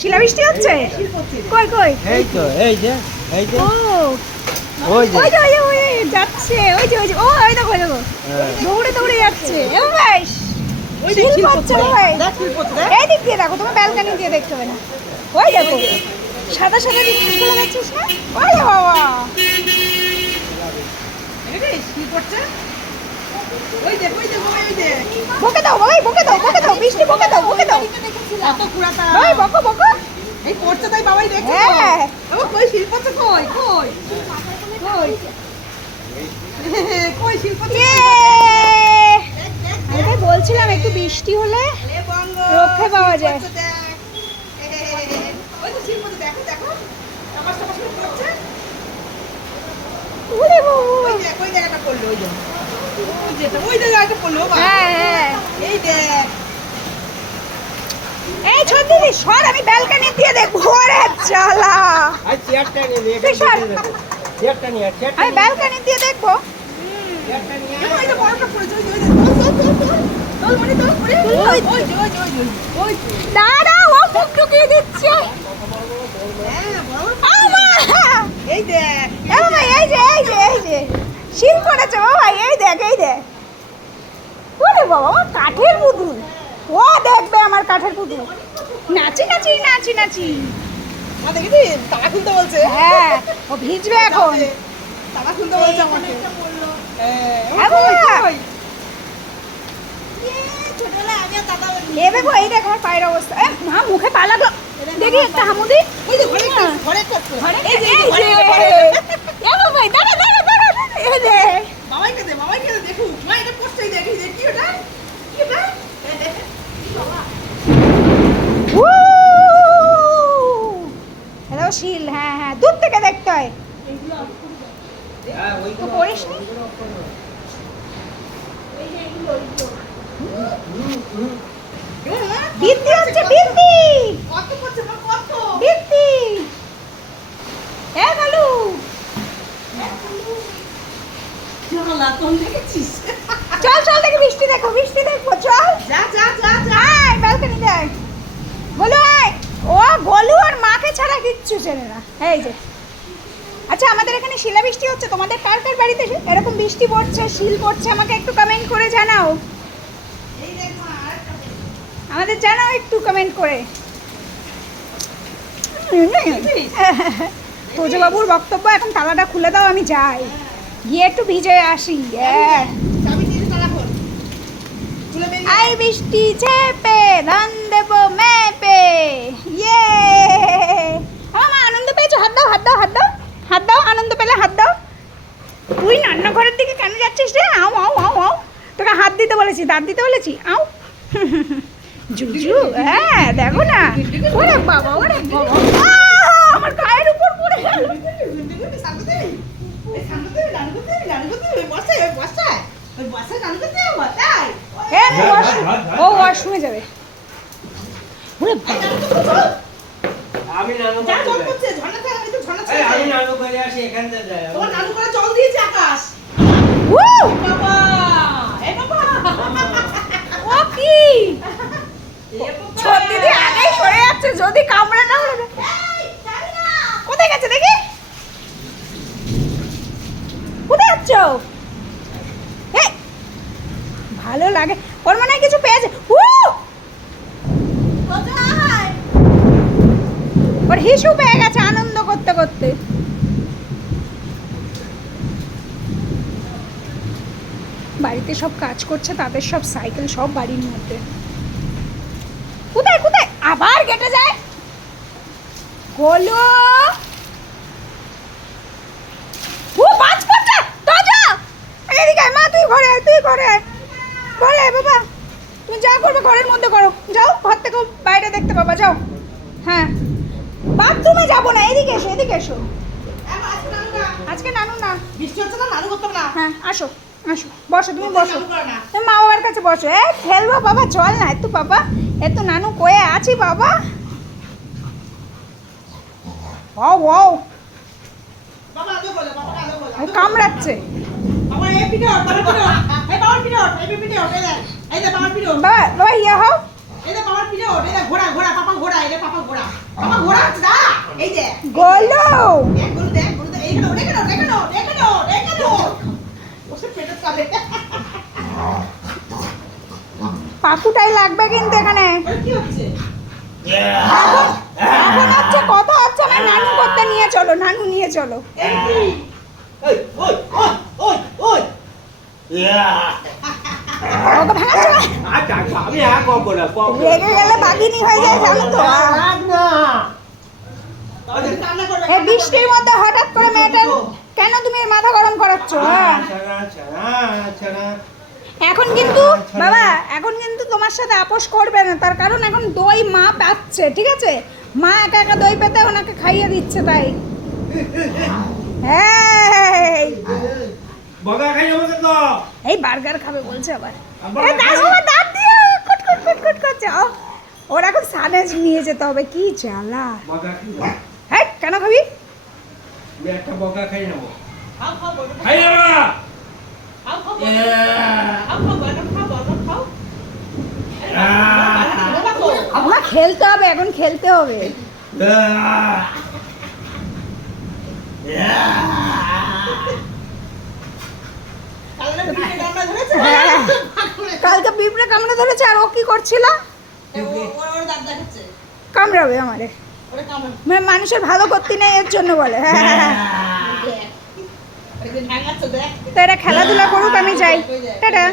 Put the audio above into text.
শিলাবৃষ্টি হচ্ছে? কই কই? এই তো এই যে ও ওই যে ওই যে ওই যে ওই যাচ্ছে, ওই যে ওই যে ও ওই দেখো ওই দেখো দৌড়ে দৌড়ে যাচ্ছে। এ ভাই শিল পড়ছে ভাই, এই দিক দিয়ে দেখো, তোমার ব্যালকনি দিয়ে দেখতে হবে না। ওই দেখো সাদা সাদা জিনিসগুলো দেখছিস না? ওই যে বাবা বকে দাও ভাই, বকে দাও, বকে দাও, বৃষ্টি বকে দাও, বকে দাও। ভাই বকো বকো। এই পড়ছে তাই বাবাই দেখছে। হ্যাঁ ও কই শিল পড়ছে, কই কই কই কই শিল পড়ছে? ইয়ে! আমি তাই বলছিলাম একটু বৃষ্টি হলে রক্ষে পাওয়া যায়। ওই তো শিল পড়ছে, দেখো দেখো টাপাস টাপাস করে পড়ছে। ওরে বাবা, ওই দেখ ওই জায়গাটা পড়লো, ওই জায়গা ওই যেটা ওই জায়গাটা পড়লো বাবা। হ্যাঁ হ্যাঁ এই দেখ এই ছোট দিদি সর, আমি ব্যালকনি দিয়ে দেখবো। ওরে চালা, আর চেয়ারটা নিয়ে তুই সর, চেয়ারটা নিয়ে আমি ব্যালকনি দিয়ে দেখবো। চেয়ারটা নিয়ে এই ওই যে বড়টা পড়েছে, ওই যে ওই যে তোল মনি তোল পড়ে ওই যে ওই যে ওই যে ওই যে দাঁড়া, ও মুখ ঢুকিয়ে দিচ্ছে। হ্যাঁ বড় আমা! এই দেখ এ বাবা, এই যে এই যে এই যে শিল পড়েছে বাবা, এই দেখ এই দেখ। ওরে বাবা, আমার কাঠের পুতুল, ও দেখবে আমার কাঠের পুতুল। নাচি নাচি নাচি নাচি। মা দেখেছি তালা খুলতে বলছে। হ্যাঁ ও ভিজবে এখন। তালা খুলতে বলছে আমাকে। হ্যাঁ বাবা। কই লেবে গো, এই দেখ আমার পায়ের অবস্থা। এ মা, মুখে পা লাগলো, দেখি একটা হামুদি। ওই যে ঘরে একটা ঘরে একটা এই যে এই যে এ বাবা, দাঁড়া দাঁড়া দাঁড়া, এই যে মামাইকে দে দেখু মা এটা পড়ছেই দেখি যে কি ওটা কি ওটা হ্যালো শিল, হ্যাঁ হ্যাঁ দূর থেকে দেখতে হয়। হ্যাঁ ওই তো পড়িস নি? বৃদ্ধি হচ্ছে, বৃদ্ধি কত পড়ছে মা কত বৃদ্ধি। হ্যাঁ কালু, জালা কোন দেখেছিস চল চল দেখি বৃষ্টি দেখো, বৃষ্টি দেখবো চল। যা যা যা যা আয় ব্যালকনি দেখ, গোলু আয়। ও গোলু আর মাকে ছাড়া কিচ্ছু চেনে না। এই যে আচ্ছা, আমাদের এখানে শিলাবৃষ্টি হচ্ছে, তোমাদের কার কার বাড়িতে এরকম বৃষ্টি পড়ছে, শিল পড়ছে, আমাকে একটু কমেন্ট করে জানাও। এই দেখ মা আরেকটা আমাদের জানাও একটু কমেন্ট করে। তোজবাবুর বক্তব্য, এখন তালাটা খুলে দাও, আমি যাই গিয়ে একটু ভিজে আসি। চাবি দিয়ে তালা খোল খুলে বেরিয়ে আই বৃষ্টি ঝেপে ধান দেবো মেপে। ইয়ে, আমার মা আনন্দ পেয়েছো? হাত দাও হাত দাও হাত দাও হাত দাও, আনন্দ পেলে হাত দাও। তুই রান্নাঘরের দিকে কেন যাচ্ছিস রে? আও আও আও আও, তোকে হাত দিতে বলেছি, দাঁত দিতে বলেছি, আও। জুজু, হ্যাঁ দেখো না, ওরে বাবা ওরে বাবা, আমার গায়ের উপর পড়ে গেল। হ্যাঁ ও ওয়াশরুমে যাবে। ওরে বাবা, আমি নানু আমি নানু করে আসি এখান থেকে যাই। উ ও কি ছোট দিদি আগেই সরে যাচ্ছে, যদি কামড়ে না উড়ে। কোথায় গেছে দেখি, কোথায় যাচ্ছ? এই, ভালো লাগে ওর, মনে হয় কিছু পেয়েছে। ওর হিসু পেয়ে গেছে আনন্দ করতে করতে। বাড়িতে সব কাজ করছে, তাদের সব সাইকেল সব বাড়ির মধ্যে। কোথায় কোথায় আবার কেটে যায় গোলু। ও বাজ পড়ছে, তোজা এদিকে আয়, মা তুই ঘরে আয়, তুই ঘরে আয়, ঘরে আয় বাবা। তুমি যা করবে ঘরের মধ্যে করো, যাও, ঘর থেকে বাইরে দেখতে পাবা, যাও। হ্যাঁ বাথরুমে যাবো না, এদিকে এসো, এদিকে এসো। আজকে নানু না, বৃষ্টি হচ্ছে না, নাড়ু করতাম না। হ্যাঁ আসো আসো, বসো তুমি বসো, নাড়ু করে না। তুমি মা বাবার কাছে বসো। খেলবো বাবা, চল না একটু বাবা, এত নানু কয়ে আছি বাবা। ও ও বাবা আদো বলে, বাবা আদো বলে। ও কামড়াচ্ছে বাবা এই পিঠে ওঠ, বাবার পিঠে ওঠ। এই বাবার পিঠে ওঠ, এই পিঠে ওঠ, এই দেখ। এই দেখ বাবার পিঠে ওঠ। বাবা, বাবা ইয়ে হও, এই যে বাবার পিঠে ওঠ, এই যে ঘোড়া ঘোড়া পাপা ঘোড়া, এই যে পাপা ঘোড়া আছে, দাঁড়া, এই যে গোলু দেখ গরু দেখ, এইখানে ওঠ, এখানে ওঠ, এখানে ওঠ, এখানে ওঠ। ওসে পেটের কালে। পাকুটাই লাগবে কিন্তু এখানে। ওরে কি হচ্ছে? এখন হচ্ছে কথা হচ্ছে না, নানু করতে নিয়ে চলো, নানু নিয়ে চলো। এই কি? ওই ওই ওই ওই ওই ওকে ভাঙাচ্ছ না? আচ্ছা আচ্ছা আমি করবো না রেগে গেলে বাঘিনী হয়ে যায় জানো তো। তাহলে তুমি কান্না করবে, এই বৃষ্টির মধ্যে হঠাৎ করে মেয়েটার কেন তুমি এর মাথা গরম করাচ্ছ? হ্যাঁ এখন কিন্তু বাবা, এখন কিন্তু তোমার সাথে আপোষ করবে না, তার কারণ এখন দই মা পাচ্ছে, ঠিক আছে? মা একা একা দই পেতে ওনাকে খাইয়ে দিচ্ছে, তাই হ্যাঁ। বগা খাই যাবো কিন্তু এই বার্গার খাবে বলছে আবার। এই দাঁড়াও বাবা, দাঁত দিয়ে কুট কুট কুট কুট করছে। ওর এখন সানেজ নিয়ে যেতে হবে, কি জ্বালা। বগা খাই হ্যাঁ কেন খাবি? আমি একটা বগা খাই নেবো খাও খাও বলো, খাই যাবো খাও খাও বলো, খাও খাও বলো, খাও বলো, খাও। না খেলতে হবে, এখন খেলতে হবে। কালকে পিঠে কামড়া ধরেছে? হ্যাঁ। কালকে পিঁপড়ে কামড়ে ধরেছে, আর ও কি করছিল? ওর দাঁত দেখাচ্ছে, কামড়াবে আমারে, ওরে কামড়া। মানে মানুষের ভালো করতে নেই এর জন্য বলে। হ্যাঁ দেখ, একদিন ভাঙাচ্ছে দেখ। তো এরা খেলাধুলা করুক, আমি যাই, টাটা।